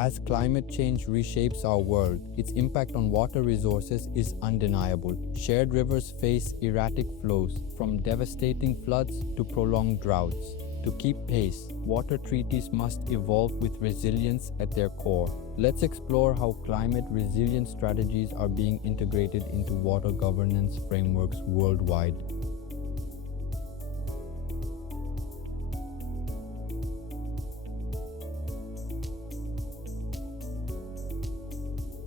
As climate change reshapes our world, its impact on water resources is undeniable. Shared rivers face erratic flows, from devastating floods to prolonged droughts. To keep pace, water treaties must evolve with resilience at their core. Let's explore how climate resilience strategies are being integrated into water governance frameworks worldwide.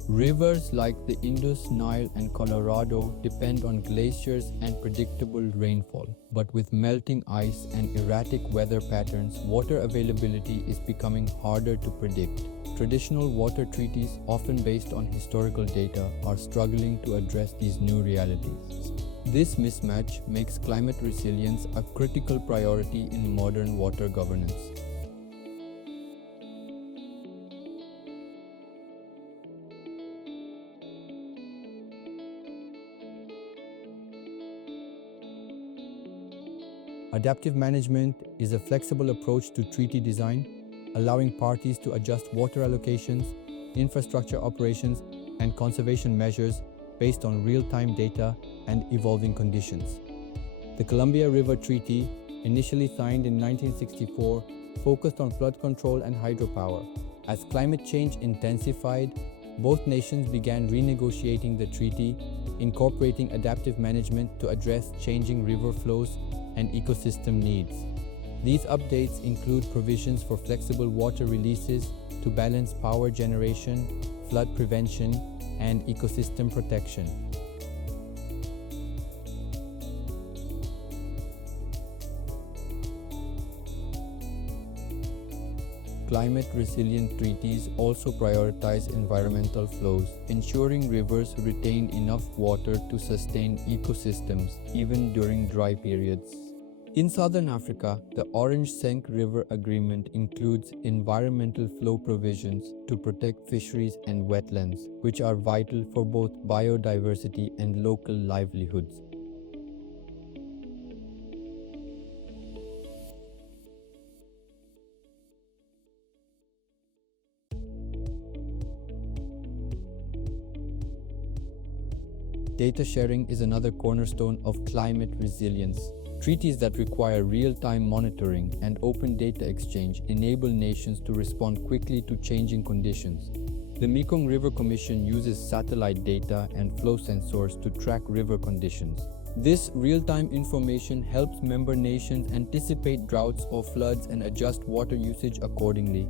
Rivers like the Indus, Nile, and Colorado depend on glaciers and predictable rainfall. But with melting ice and erratic weather patterns, water availability is becoming harder to predict. Traditional water treaties, often based on historical data, are struggling to address these new realities. This mismatch makes climate resilience a critical priority in modern water governance. Adaptive management is a flexible approach to treaty design, allowing parties to adjust water allocations, infrastructure operations, and conservation measures based on real-time data and evolving conditions. The Columbia River Treaty, initially signed in 1964, focused on flood control and hydropower. As climate change intensified, both nations began renegotiating the treaty, incorporating adaptive management to address changing river flows and ecosystem needs. These updates include provisions for flexible water releases to balance power generation, flood prevention, and ecosystem protection. Climate-resilient treaties also prioritize environmental flows, ensuring rivers retain enough water to sustain ecosystems even during dry periods. In southern Africa, the Orange Senk River Agreement includes environmental flow provisions to protect fisheries and wetlands, which are vital for both biodiversity and local livelihoods. Data sharing is another cornerstone of climate resilience. Treaties that require real-time monitoring and open data exchange enable nations to respond quickly to changing conditions. The Mekong River Commission uses satellite data and flow sensors to track river conditions. This real-time information helps member nations anticipate droughts or floods and adjust water usage accordingly.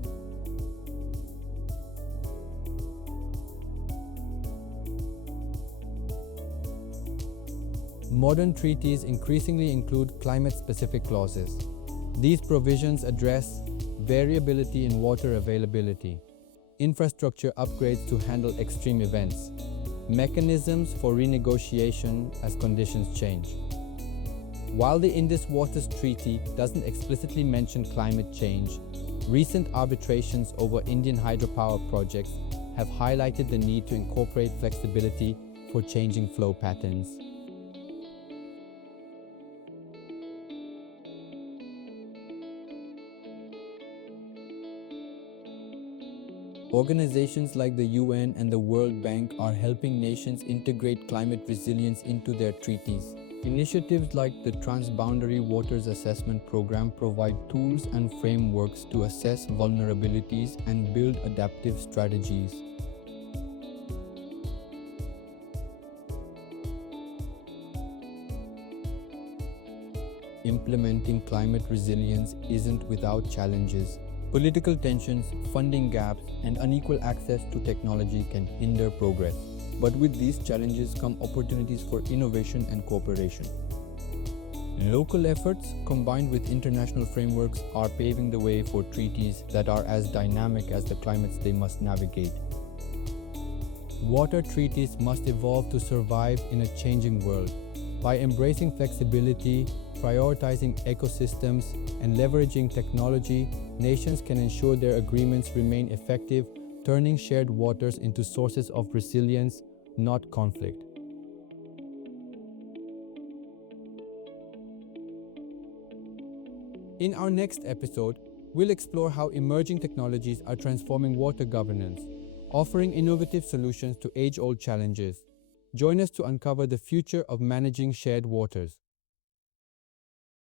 Modern treaties increasingly include climate-specific clauses. These provisions address variability in water availability, infrastructure upgrades to handle extreme events, mechanisms for renegotiation as conditions change. While the Indus Waters Treaty doesn't explicitly mention climate change, recent arbitrations over Indian hydropower projects have highlighted the need to incorporate flexibility for changing flow patterns. Organizations like the UN and the World Bank are helping nations integrate climate resilience into their treaties. Initiatives like the Transboundary Waters Assessment Program provide tools and frameworks to assess vulnerabilities and build adaptive strategies. Implementing climate resilience isn't without challenges. Political tensions, funding gaps, and unequal access to technology can hinder progress. But with these challenges come opportunities for innovation and cooperation. Local efforts, combined with international frameworks, are paving the way for treaties that are as dynamic as the climates they must navigate. Water treaties must evolve to survive in a changing world. By embracing flexibility, prioritizing ecosystems, and leveraging technology, nations can ensure their agreements remain effective, turning shared waters into sources of resilience, not conflict. In our next episode, We'll explore how emerging technologies are transforming water governance, offering innovative solutions to age-old challenges. Join us to uncover the future of managing shared waters.